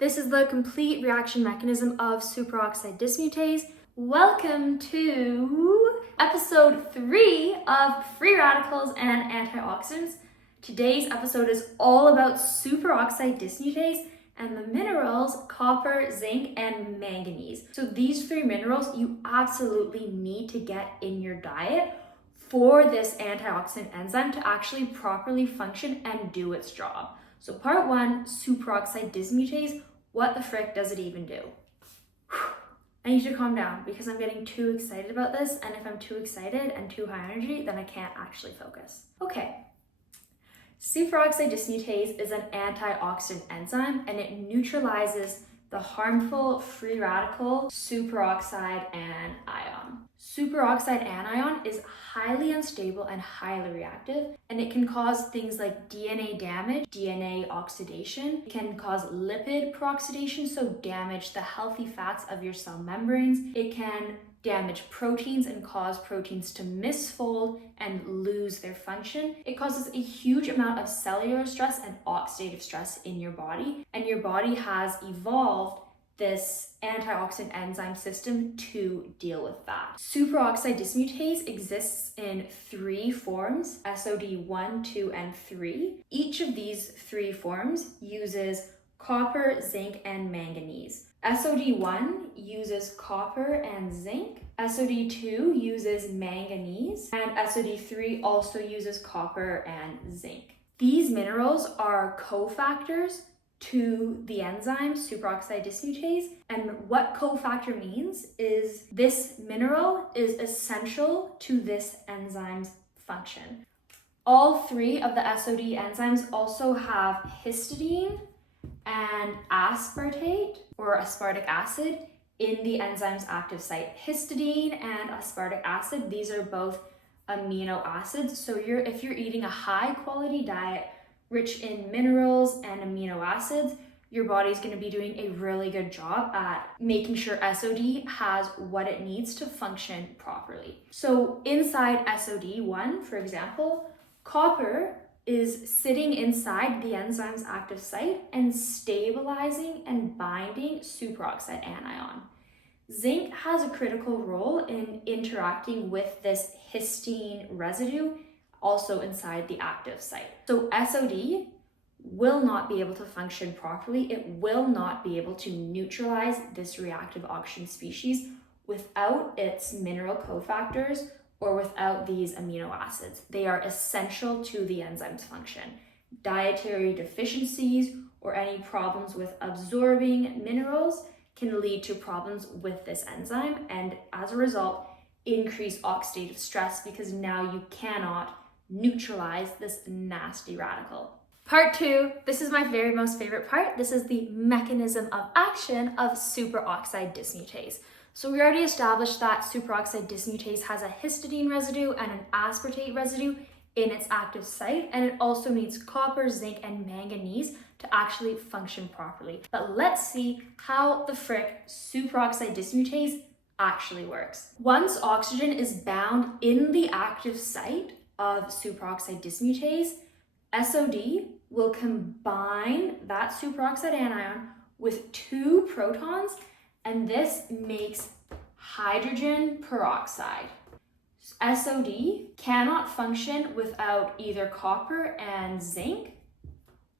This is the complete reaction mechanism of superoxide dismutase. Welcome to episode 3 of free radicals and antioxidants. Today's episode is all about superoxide dismutase and the minerals copper, zinc, and manganese. So these 3 minerals you absolutely need to get in your diet for this antioxidant enzyme to actually properly function and do its job. So part 1, superoxide dismutase. What the frick does it even do? I need to calm down because I'm getting too excited about this, and if I'm too excited and too high energy, then I can't actually focus. Okay. Superoxide dismutase is an antioxidant enzyme, and it neutralizes the harmful free radical superoxide anion. Superoxide anion is highly unstable and highly reactive, and it can cause things like DNA damage, DNA oxidation. It can cause lipid peroxidation, so damage the healthy fats of your cell membranes. It can damage proteins and cause proteins to misfold and lose their function. It causes a huge amount of cellular stress and oxidative stress in your body, and your body has evolved this antioxidant enzyme system to deal with that. Superoxide dismutase exists in 3 forms, SOD1, 2, and 3. Each of these 3 forms uses copper, zinc, and manganese. SOD1 uses copper and zinc. SOD2 uses manganese, and SOD3 also uses copper and zinc. These minerals are cofactors to the enzyme superoxide dismutase, and what cofactor means is this mineral is essential to this enzyme's function. All 3 of the SOD enzymes also have histidine and aspartate or aspartic acid in the enzyme's active site. Histidine and aspartic acid, these are both amino acids. So if you're eating a high quality diet rich in minerals and amino acids, your body's going to be doing a really good job at making sure SOD has what it needs to function properly. So inside SOD1, for example, copper is sitting inside the enzyme's active site and stabilizing and binding superoxide anion. Zinc has a critical role in interacting with this histidine residue also inside the active site. So SOD will not be able to function properly. It will not be able to neutralize this reactive oxygen species without its mineral cofactors or without these amino acids. They are essential to the enzyme's function. Dietary deficiencies or any problems with absorbing minerals can lead to problems with this enzyme, and as a result, increase oxidative stress because now you cannot neutralize this nasty radical. Part 2, this is my very most favorite part. This is the mechanism of action of superoxide dismutase. So we already established that superoxide dismutase has a histidine residue and an aspartate residue in its active site, and it also needs copper, zinc, and manganese to actually function properly. But let's see how the frick superoxide dismutase actually works. Once oxygen is bound in the active site of superoxide dismutase, SOD will combine that superoxide anion with 2 protons, and this makes hydrogen peroxide. SOD cannot function without either copper and zinc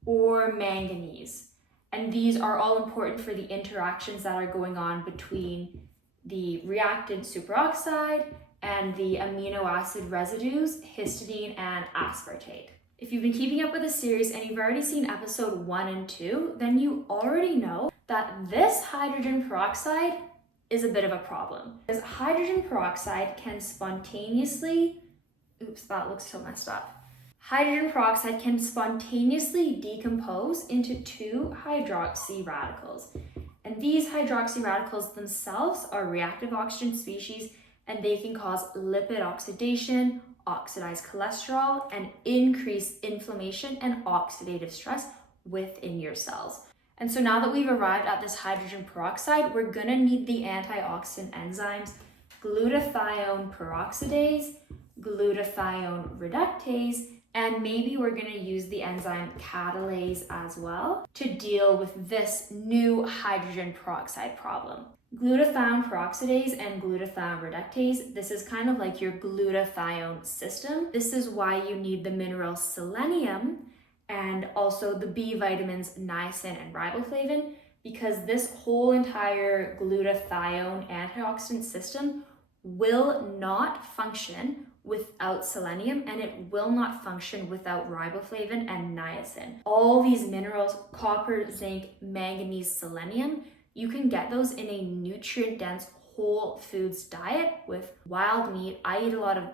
or manganese. And these are all important for the interactions that are going on between the reactant superoxide and the amino acid residues, histidine and aspartate. If you've been keeping up with the series and you've already seen episode 1 and 2, then you already know that this hydrogen peroxide is a bit of a problem. Because hydrogen peroxide can spontaneously, that looks so messed up. Hydrogen peroxide can spontaneously decompose into 2 hydroxy radicals. And these hydroxy radicals themselves are reactive oxygen species, and they can cause lipid oxidation, oxidized cholesterol, and increase inflammation and oxidative stress within your cells. And so now that we've arrived at this hydrogen peroxide, we're gonna need the antioxidant enzymes glutathione peroxidase, glutathione reductase, And maybe we're going to use the enzyme catalase as well to deal with this new hydrogen peroxide problem. Glutathione peroxidase and glutathione reductase, this is kind of like your glutathione system. This is why you need the mineral selenium and also the B vitamins niacin and riboflavin, because this whole entire glutathione antioxidant system will not function without selenium, and it will not function without riboflavin and niacin. All these minerals, copper, zinc, manganese, selenium, you can get those in a nutrient-dense whole foods diet with wild meat. I eat a lot of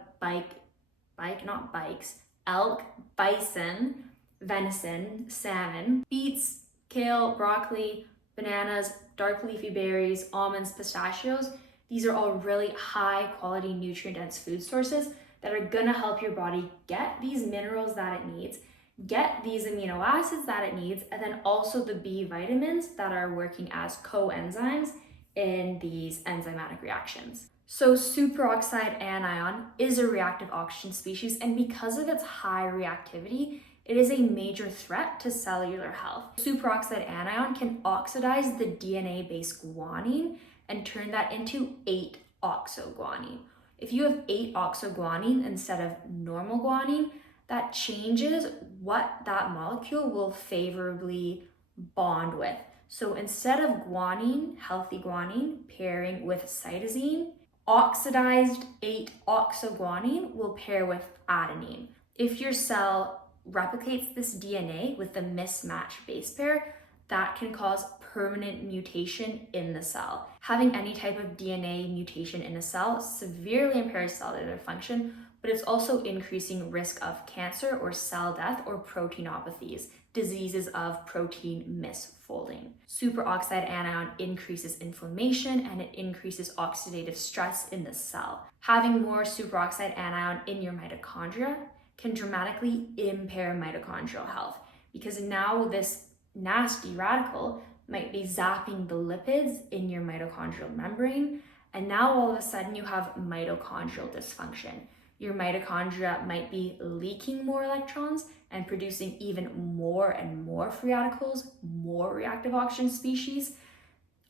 elk, bison, venison, salmon, beets, kale, broccoli, bananas, dark leafy berries, almonds, pistachios. These are all really high quality nutrient-dense food sources that are gonna help your body get these minerals that it needs, get these amino acids that it needs, and then also the B vitamins that are working as coenzymes in these enzymatic reactions. So superoxide anion is a reactive oxygen species, and because of its high reactivity, it is a major threat to cellular health. Superoxide anion can oxidize the DNA-based guanine and turn that into 8-oxoguanine. If you have 8-oxoguanine instead of normal guanine, that changes what that molecule will favorably bond with. So instead of guanine, healthy guanine, pairing with cytosine, oxidized 8-oxoguanine will pair with adenine. If your cell replicates this DNA with the mismatched base pair, that can cause permanent mutation in the cell. Having any type of DNA mutation in a cell severely impairs cellular function, but it's also increasing risk of cancer or cell death or proteinopathies, diseases of protein misfolding. Superoxide anion increases inflammation and it increases oxidative stress in the cell. Having more superoxide anion in your mitochondria can dramatically impair mitochondrial health, because now this nasty radical might be zapping the lipids in your mitochondrial membrane, and now all of a sudden you have mitochondrial dysfunction. Your mitochondria might be leaking more electrons and producing even more and more free radicals, more reactive oxygen species.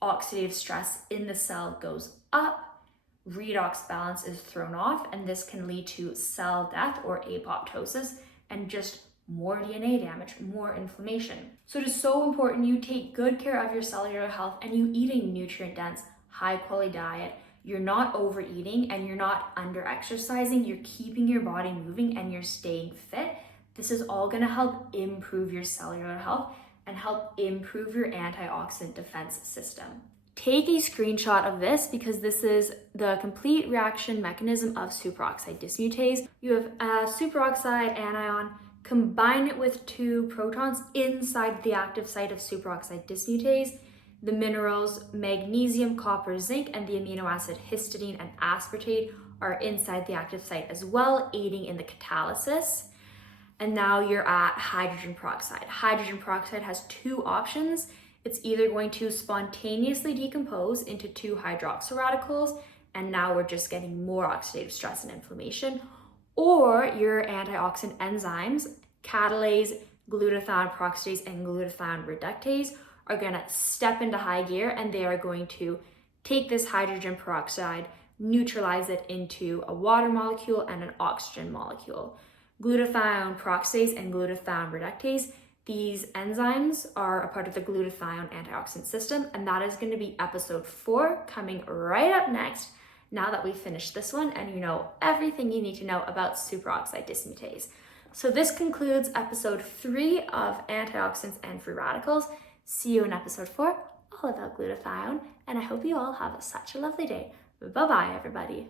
Oxidative stress in the cell goes up, redox balance is thrown off, and this can lead to cell death or apoptosis and just more DNA damage, more inflammation. So it is so important you take good care of your cellular health and you eat a nutrient-dense, high-quality diet. You're not overeating and you're not under-exercising. You're keeping your body moving and you're staying fit. This is all gonna help improve your cellular health and help improve your antioxidant defense system. Take a screenshot of this because this is the complete reaction mechanism of superoxide dismutase. You have a superoxide anion, combine it with 2 protons inside the active site of superoxide dismutase. The minerals magnesium, copper, zinc, and the amino acid histidine and aspartate are inside the active site as well, aiding in the catalysis. And now you're at hydrogen peroxide. Hydrogen peroxide has 2 options. It's either going to spontaneously decompose into 2 hydroxyl radicals, and now we're just getting more oxidative stress and inflammation, or your antioxidant enzymes, catalase, glutathione peroxidase, and glutathione reductase are gonna step into high gear, and they are going to take this hydrogen peroxide, neutralize it into a water molecule and an oxygen molecule. Glutathione peroxidase and glutathione reductase, these enzymes are a part of the glutathione antioxidant system, and that is going to be episode 4 coming right up next, now that we've finished this one and you know everything you need to know about superoxide dismutase. So this concludes episode 3 of antioxidants and free radicals. See you in episode 4, all about glutathione, and I hope you all have such a lovely day. Bye-bye, everybody.